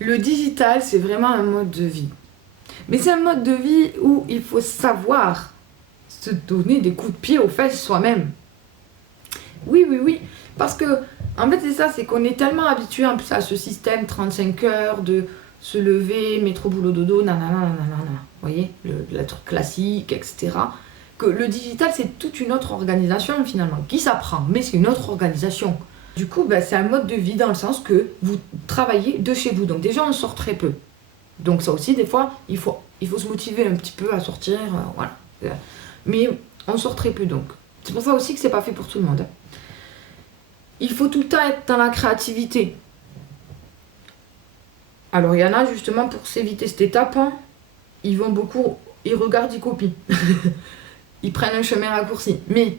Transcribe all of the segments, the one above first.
Le digital, c'est vraiment un mode de vie. Mais c'est un mode de vie où il faut savoir se donner des coups de pied aux fesses soi-même. Oui, oui, oui. Parce que, en fait, c'est ça, c'est qu'on est tellement habitué en plus à ce système 35 heures de se lever, métro, boulot, dodo, nanana, nanana. Vous voyez, le truc classique, etc. Que le digital, c'est toute une autre organisation finalement, qui s'apprend, mais c'est une autre organisation. Du coup, c'est un mode de vie dans le sens que vous travaillez de chez vous. Donc déjà, on sort très peu. Donc ça aussi, des fois, il faut se motiver un petit peu à sortir. Voilà. Mais on sort très peu donc. C'est pour ça aussi que c'est pas fait pour tout le monde. Il faut tout le temps être dans la créativité. Alors il y en a justement pour s'éviter cette étape, ils vont beaucoup, ils regardent, ils copient. Ils prennent un chemin raccourci. Mais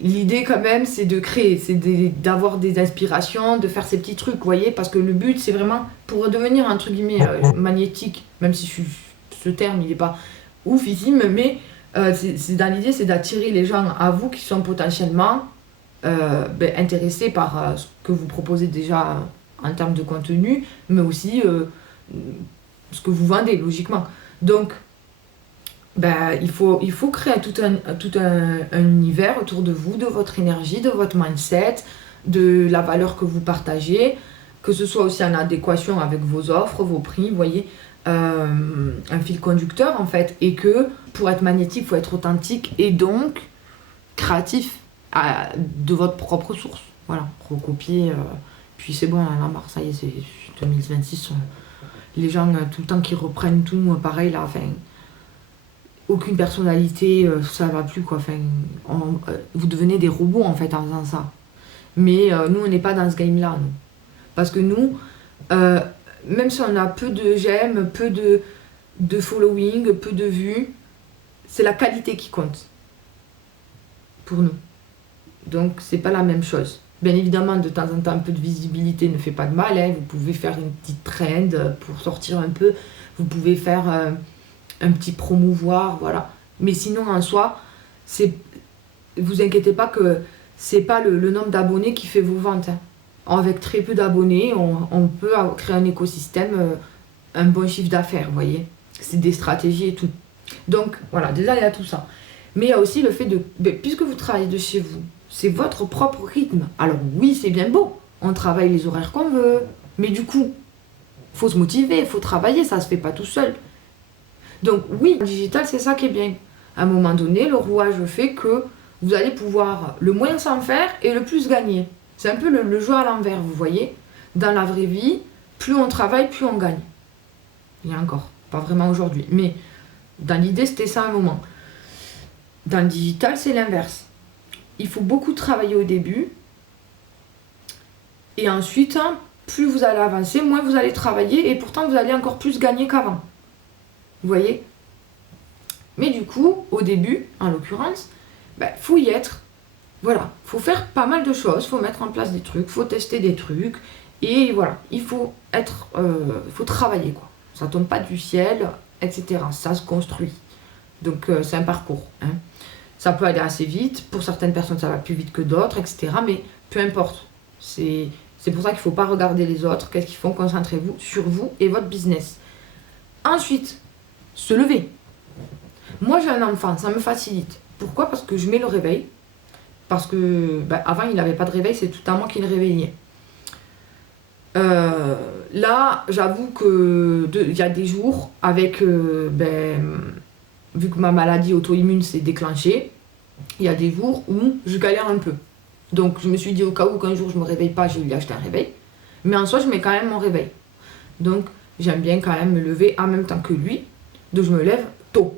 l'idée quand même, c'est de créer, d'avoir des inspirations, de faire ces petits trucs, vous voyez, parce que le but, c'est vraiment pour devenir entre guillemets magnétique, même si ce terme, il n'est pas oufissime, mais c'est dans l'idée, c'est d'attirer les gens à vous qui sont potentiellement intéressés par ce que vous proposez déjà en termes de contenu, mais aussi ce que vous vendez, logiquement. Donc, il faut créer tout un univers autour de vous, de votre énergie, de votre mindset, de la valeur que vous partagez, que ce soit aussi en adéquation avec vos offres, vos prix, vous voyez, un fil conducteur en fait, et que pour être magnétique, il faut être authentique et donc créatif de votre propre source. Voilà, recopier, puis c'est bon, on en a marre, ça y est, c'est 2026, les gens tout le temps qui reprennent tout, pareil là, enfin... Aucune personnalité, ça va plus quoi. Enfin, vous devenez des robots en fait en faisant ça. Mais nous, on n'est pas dans ce game-là, nous. Parce que nous, même si on a peu de j'aime, peu de following, peu de vues, c'est la qualité qui compte pour nous. Donc, c'est pas la même chose. Bien évidemment, de temps en temps, un peu de visibilité ne fait pas de mal. Hein. Vous pouvez faire une petite trend pour sortir un peu. Vous pouvez faire... un petit promouvoir, voilà. Mais sinon, en soi, vous inquiétez pas que c'est pas le nombre d'abonnés qui fait vos ventes. Hein. Avec très peu d'abonnés, on peut créer un écosystème, un bon chiffre d'affaires, vous voyez. C'est des stratégies et tout. Donc, voilà, déjà, il y a tout ça. Mais il y a aussi le fait puisque vous travaillez de chez vous, c'est votre propre rythme. Alors oui, c'est bien beau, on travaille les horaires qu'on veut, mais du coup, faut se motiver, faut travailler, ça se fait pas tout seul. Donc oui, le digital, c'est ça qui est bien. À un moment donné, le rouage fait que vous allez pouvoir le moins s'en faire et le plus gagner. C'est un peu le jeu à l'envers, vous voyez. Dans la vraie vie, plus on travaille, plus on gagne. Il y a encore, pas vraiment aujourd'hui. Mais dans l'idée, c'était ça à un moment. Dans le digital, c'est l'inverse. Il faut beaucoup travailler au début. Et ensuite, plus vous allez avancer, moins vous allez travailler. Et pourtant, vous allez encore plus gagner qu'avant. Vous voyez? Mais du coup, au début, en l'occurrence, faut y être. Voilà, faut faire pas mal de choses, faut mettre en place des trucs, faut tester des trucs. Et voilà, il faut faut travailler quoi. Ça tombe pas du ciel, etc. Ça se construit. Donc c'est un parcours. Hein. Ça peut aller assez vite, pour certaines personnes ça va plus vite que d'autres, etc. Mais peu importe. C'est pour ça qu'il ne faut pas regarder les autres. Qu'est-ce qu'ils font? Concentrez-vous sur vous et votre business. Ensuite, se lever. Moi j'ai un enfant, ça me facilite. Pourquoi? Parce que je mets le réveil. Parce que avant il n'avait pas de réveil, c'est tout à moi qui le réveillais. Là, j'avoue que il y a des jours avec vu que ma maladie auto-immune s'est déclenchée, il y a des jours où je galère un peu. Donc je me suis dit au cas où qu'un jour je me réveille pas, je vais lui acheter un réveil. Mais en soi, je mets quand même mon réveil. Donc j'aime bien quand même me lever en même temps que lui. Donc je me lève tôt.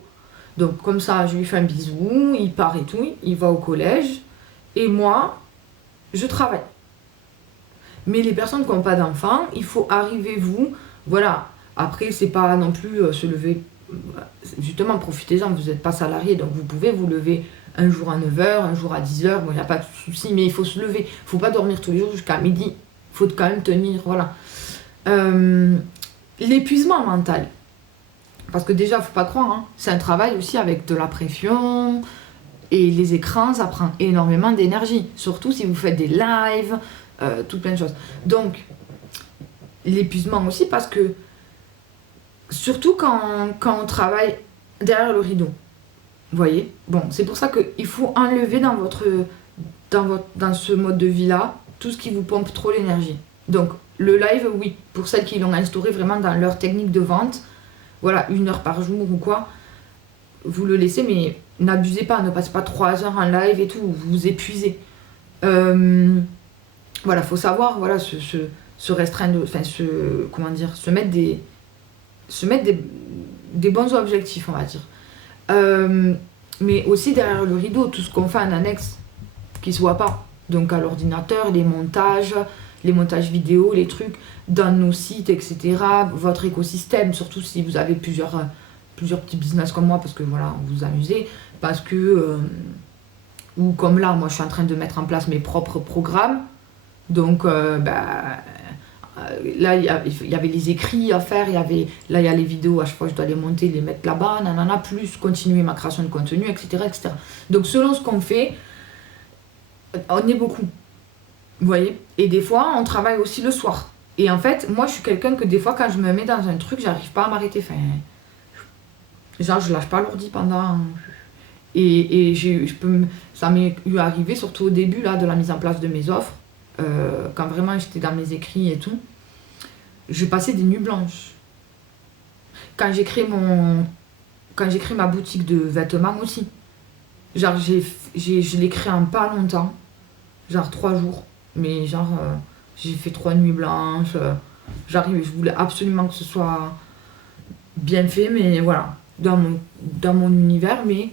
Donc comme ça, je lui fais un bisou, il part et tout, il va au collège. Et moi, je travaille. Mais les personnes qui n'ont pas d'enfants, il faut arriver vous, voilà. Après, c'est pas non plus se lever, justement, profitez-en, vous n'êtes pas salarié, donc vous pouvez vous lever un jour à 9h, un jour à 10h, bon, il n'y a pas de souci, mais il faut se lever. Il ne faut pas dormir tous les jours jusqu'à midi. Il faut quand même tenir, voilà. L'épuisement mental. Parce que déjà, il ne faut pas croire, hein, c'est un travail aussi avec de la pression, et les écrans, ça prend énormément d'énergie. Surtout si vous faites des lives, tout plein de choses. Donc, l'épuisement aussi, parce que surtout quand on travaille derrière le rideau. Vous voyez? Bon, c'est pour ça qu'il faut enlever dans ce mode de vie-là tout ce qui vous pompe trop l'énergie. Donc, le live, oui, pour celles qui l'ont instauré vraiment dans leur technique de vente, voilà, 1 heure par jour ou quoi, vous le laissez, mais n'abusez pas, ne passez pas 3 heures en live et tout, vous vous épuisez. Voilà, faut savoir, voilà, se restreindre, enfin, se mettre des bons objectifs, on va dire. Mais aussi derrière le rideau, tout ce qu'on fait en annexe qui se voit pas. Donc à l'ordinateur, les montages vidéo, les trucs dans nos sites, etc. Votre écosystème, surtout si vous avez plusieurs petits business comme moi, parce que voilà, vous vous amusez, parce que ou comme là, moi je suis en train de mettre en place mes propres programmes. Donc là il y avait les écrits à faire, là il y a les vidéos, à chaque fois je dois les monter, les mettre là-bas, nanana, plus continuer ma création de contenu, etc. Donc selon ce qu'on fait, on est beaucoup. Vous voyez? Et des fois, on travaille aussi le soir. Et en fait, moi, je suis quelqu'un que des fois, quand je me mets dans un truc, j'arrive pas à m'arrêter. Enfin, genre, je lâche pas l'ordi pendant... Et ça m'est eu arrivé, surtout au début là, de la mise en place de mes offres, quand vraiment j'étais dans mes écrits et tout, je passais des nuits blanches. Quand j'ai créé ma boutique de vêtements aussi, genre, je l'ai créé en pas longtemps, genre 3 jours. Mais genre, j'ai fait 3 nuits blanches, je voulais absolument que ce soit bien fait, mais voilà, dans mon univers, mais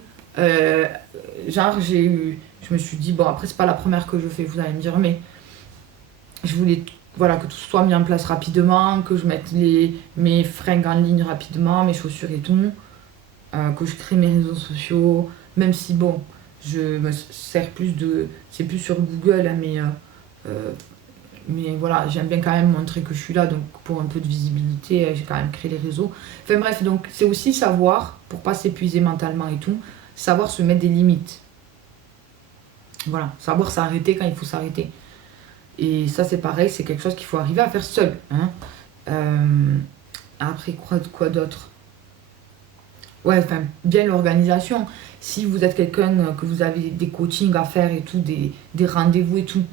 genre je me suis dit, bon après c'est pas la première que je fais, vous allez me dire, mais je voulais voilà, que tout soit mis en place rapidement, que je mette mes fringues en ligne rapidement, mes chaussures et tout, que je crée mes réseaux sociaux, même si bon, je me sers c'est plus sur Google, hein, mais voilà, j'aime bien quand même montrer que je suis là, donc pour un peu de visibilité, j'ai quand même créé les réseaux. Enfin bref, donc c'est aussi savoir, pour pas s'épuiser mentalement et tout, savoir se mettre des limites. Voilà, savoir s'arrêter quand il faut s'arrêter. Et ça c'est pareil, c'est quelque chose qu'il faut arriver à faire seul. Hein. Après, quoi d'autre? Ouais, enfin, bien l'organisation. Si vous êtes quelqu'un, que vous avez des coachings à faire et tout, des rendez-vous et tout,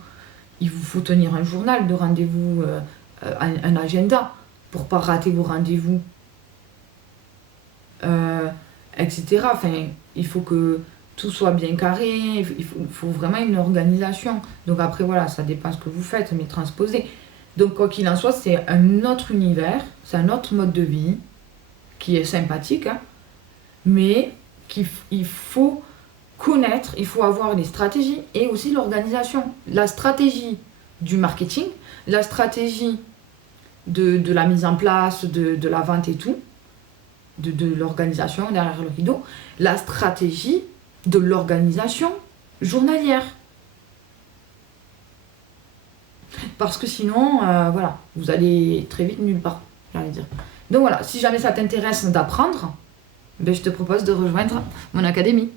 il vous faut tenir un journal de rendez-vous, un agenda, pour pas rater vos rendez-vous, etc. Enfin, il faut que tout soit bien carré, il faut vraiment une organisation. Donc après, voilà, ça dépend ce que vous faites, mais transposer. Donc quoi qu'il en soit, c'est un autre univers, c'est un autre mode de vie, qui est sympathique, hein, mais il faut connaître, il faut avoir les stratégies et aussi l'organisation. La stratégie du marketing, la stratégie de la mise en place, de la vente et tout, de l'organisation derrière le rideau, la stratégie de l'organisation journalière. Parce que sinon, voilà, vous allez très vite nulle part, j'allais dire. Donc voilà, si jamais ça t'intéresse d'apprendre, ben, je te propose de rejoindre mon académie.